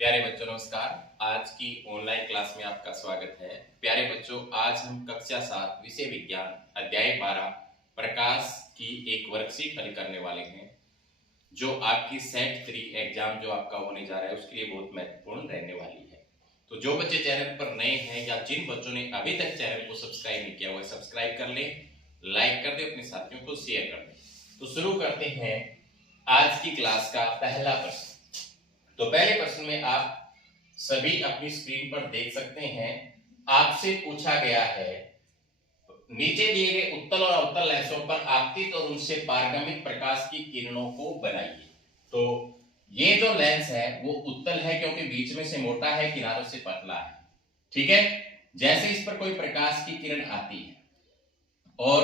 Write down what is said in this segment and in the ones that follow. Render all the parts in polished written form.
प्यारे बच्चों नमस्कार। आज की ऑनलाइन क्लास में आपका स्वागत है। प्यारे बच्चों, आज हम कक्षा 7 विषय विज्ञान अध्याय 12 प्रकाश की एक वर्कशीट हल करने वाले हैं, जो आपकी सेट 3 एग्जाम जो आपका होने जा रहा है उसके लिए बहुत महत्वपूर्ण रहने वाली है। तो जो बच्चे चैनल पर नए हैं या जिन बच्चों ने अभी तक चैनल को सब्सक्राइब नहीं किया हुआ है, सब्सक्राइब कर लें, लाइक कर दें, अपने साथियों को शेयर कर दें। तो शुरू करते हैं आज की क्लास का पहला प्रश्न। तो पहले प्रश्न में आप सभी अपनी स्क्रीन पर देख सकते हैं। आपसे पूछा गया है, नीचे दिए गए उत्तल और अवतल लेंसों पर आपतित और उनसे पारगमित प्रकाश की किरणों को बनाइए। तो ये जो लेंस है वो उत्तल है क्योंकि बीच में से मोटा है, किनारों से पतला है। ठीक है। जैसे इस पर कोई प्रकाश की किरण आती है और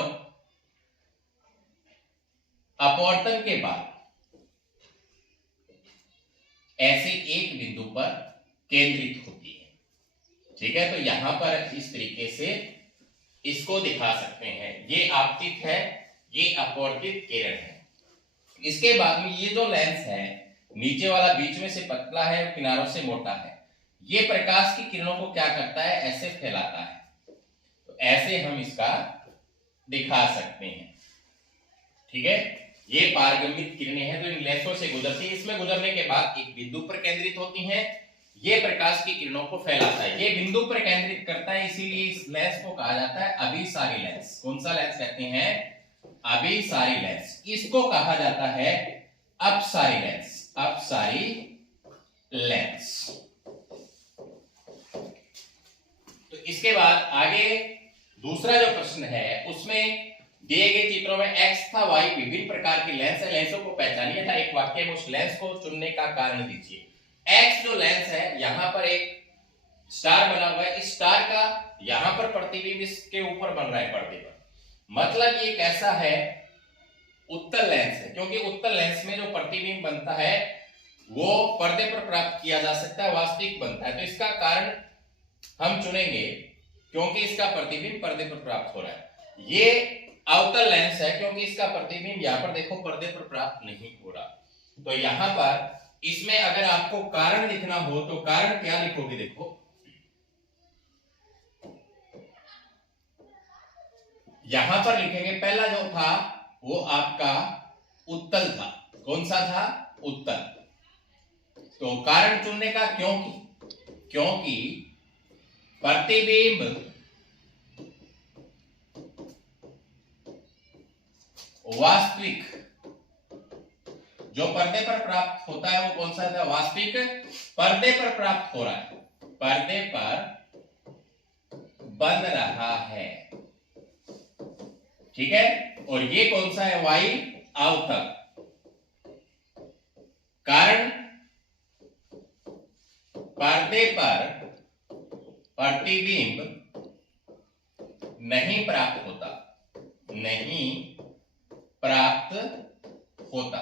अपवर्तन के बाद ऐसे एक बिंदु पर केंद्रित होती है। ठीक है। तो यहां पर इस तरीके से इसको दिखा सकते हैं। ये आपतित है, ये अपवर्तित किरण है। इसके बाद में ये जो लेंस है, नीचे वाला बीच में से पतला है, किनारों से मोटा है, ये प्रकाश की किरणों को क्या करता है, ऐसे फैलाता है। तो ऐसे हम इसका दिखा सकते हैं। ठीक है। ये पारगमित किरणें हैं जो इन लेंसों से गुजरती है। इसमें गुजरने के बाद एक बिंदु पर केंद्रित होती हैं। ये प्रकाश की किरणों को फैलाता है, ये बिंदु पर केंद्रित करता है, इसीलिए इस लेंस को कहा जाता है अभिसारी लेंस। कौन सा लेंस कहते हैं? अभिसारी लेंस। इसको कहा जाता है अपसारी लेंस। अपसारी लेंस। तो इसके बाद आगे दूसरा जो प्रश्न है उसमें दिए गए चित्रों में एक्स तथा वाई विभिन्न प्रकार के लेंस है, लेंसों को पहचानिए था एक वाक्य में उस लेंस को चुनने का कारण दीजिए। एक्स जो लेंस है, यहां पर एक स्टार बना हुआ है, इस स्टार का यहां पर प्रतिबिंब इसके ऊपर बन रहा है पर्दे पर। मतलब ये कैसा है? उत्तल लेंस है, क्योंकि उत्तल लेंस में जो प्रतिबिंब बनता है वो पर्दे पर प्राप्त किया जा सकता है, वास्तविक बनता है। तो इसका कारण हम चुनेंगे क्योंकि इसका प्रतिबिंब पर्दे पर प्राप्त हो रहा है। ये अवतल लेंस है क्योंकि इसका प्रतिबिंब यहां पर देखो पर्दे पर प्राप्त नहीं हो रहा। तो यहां पर इसमें अगर आपको कारण लिखना हो तो कारण क्या लिखोगे? देखो यहां पर लिखेंगे, पहला जो था वो आपका उत्तल था। कौन सा था? उत्तल। तो कारण चुनने का क्योंकि प्रतिबिंब वास्तविक जो पर्दे पर प्राप्त होता है वो कौन सा था? वास्तविक पर्दे पर प्राप्त हो रहा है, पर्दे पर बन रहा है। ठीक है। और ये कौन सा है? वाई अवतल। कारण पर्दे पर प्रतिबिंब नहीं प्राप्त होता, नहीं प्राप्त होता।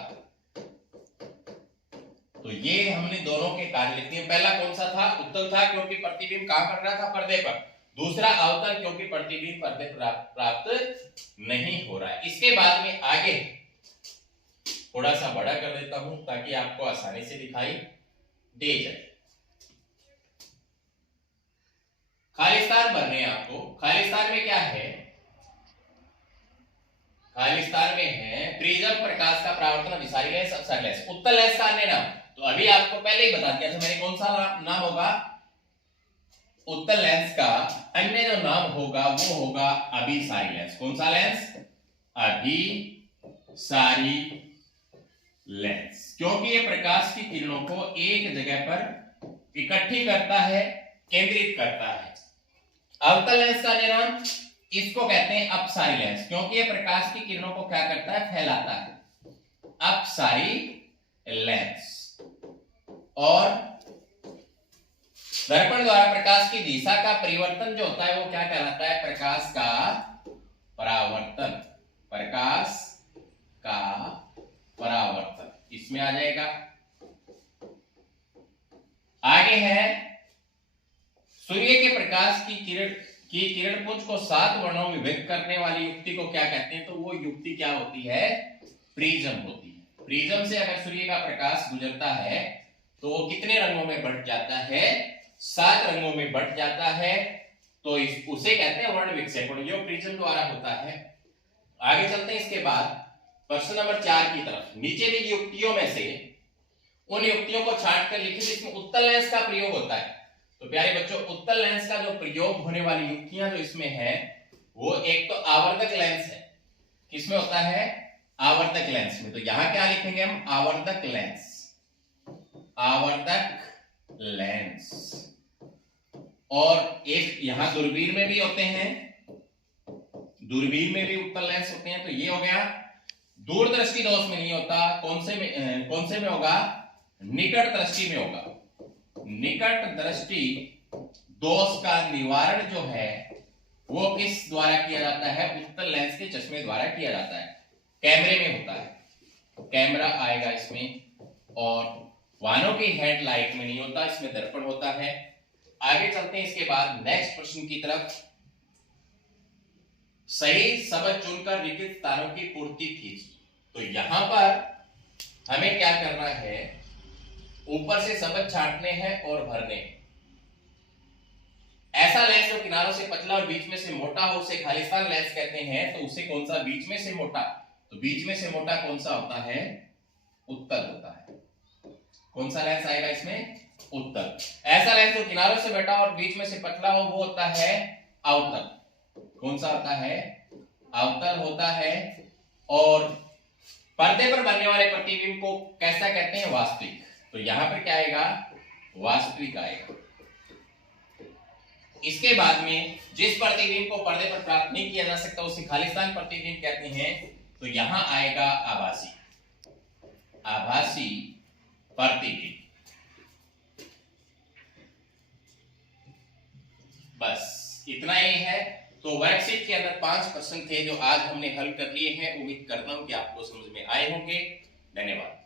तो ये हमने दोनों के कार्य लिखते हैं। पहला कौन सा था? उत्तल था क्योंकि प्रतिबिंब कहां बन रहा था? पर्दे पर। दूसरा अवतल क्योंकि प्रतिबिंब पर्दे प्राप्त नहीं हो रहा है। इसके बाद में आगे थोड़ा सा बड़ा कर देता हूं ताकि आपको आसानी से दिखाई दे जाए। खालिस्तान भरने हैं आपको। खालिस्तान में क्या है? खालिस्तान में है प्रिज्म, प्रकाश का परावर्तन, अभिसारी लेंस, अपसारी लेंस। उत्तल लेंस का अन्य नाम तो अभी आपको पहले ही बता दिया था मैंने, कौन सा नाम होगा? उत्तल लेंस का अन्य जो नाम होगा वो होगा अभिसारी लेंस। कौन सा लेंस? अभिसारी लेंस। क्योंकि ये प्रकाश की किरणों को एक जगह पर इकट्ठी करता है, केंद्रित करता है। अवतल लेंस का अन्य नाम इसको कहते हैं अपसारी लेंस, क्योंकि ये प्रकाश की किरणों को क्या करता है? फैलाता है। अपसारी लेंस। और दर्पण द्वारा प्रकाश की दिशा का परिवर्तन जो होता है वो क्या कहलाता है? प्रकाश का परावर्तन। प्रकाश का परावर्तन इसमें आ जाएगा। आगे है सूर्य के प्रकाश की किरण पुंज को 7 वर्णों में विभक्त करने वाली युक्ति को क्या कहते हैं? तो वो युक्ति क्या होती है? प्रिज्म होती है। प्रिज्म से अगर सूर्य का प्रकाश गुजरता है तो वो कितने रंगों में बंट जाता है? 7 रंगों में बंट जाता है। तो उसे कहते हैं वर्ण विक्षेपण, जो प्रिज्म द्वारा होता है। आगे चलते हैं इसके बाद प्रश्न नंबर 4 की तरफ। नीचे दी युक्तियों में से उन युक्तियों को छांट कर लिखिए जिसमें उत्तल लेंस का प्रयोग होता है। तो प्यारे बच्चों, उत्तल लेंस का जो प्रयोग होने वाली युक्तियां जो इसमें है, वो एक तो आवर्धक लेंस है। किसमें होता है? आवर्धक लेंस में। तो यहां क्या लिखेंगे हम? आवर्धक लेंस। आवर्धक लेंस। और एक यहां दूरबीन में भी होते हैं, दूरबीन में भी उत्तल लेंस होते हैं। तो ये हो गया। दूरदृष्टि दोष में नहीं होता। कौन से में होगा? निकट दृष्टि में होगा। निकट दृष्टि दोष का निवारण जो है वो किस द्वारा किया जाता है? उत्तल लेंस के चश्मे द्वारा किया जाता है। कैमरे में होता है, कैमरा आएगा इसमें। और वाहनों की हेडलाइट में नहीं होता, इसमें दर्पण होता है। आगे चलते हैं इसके बाद नेक्स्ट प्रश्न की तरफ। सही शब्द चुनकर लिखित तारों की पूर्ति कीजिए। तो यहां पर हमें क्या करना है? ऊपर से शब्द छांटने हैं और भरने। ऐसा लेंस जो किनारों से पतला और बीच में से मोटा हो उसे खालिस्तान लेंस कहते हैं। तो उसे कौन सा? बीच में से मोटा। तो बीच में से मोटा कौन सा होता है? उत्तल होता है। कौन सा लेंस आएगा इसमें? उत्तल। ऐसा लेंस जो किनारों से बेटा और बीच में से पतला हो वो होता है अवतल। कौन सा होता है? अवतल होता है। और पर्दे पर बनने वाले प्रतिबिंब को कैसा कहते हैं? वास्तविक। तो यहां पर क्या आएगा? वास्तविक आएगा। इसके बाद में जिस प्रतिबिंब को पर्दे पर प्राप्त नहीं किया जा सकता उसे खालिस्तान प्रतिबिंब कहते हैं। तो यहां आएगा आभासी। आभासी प्रतिबिंब। बस इतना ही है। तो वर्कशीट के अंदर 5 प्रश्न थे जो आज हमने हल कर लिए हैं। उम्मीद करता हूं कि आपको समझ में आए होंगे। धन्यवाद।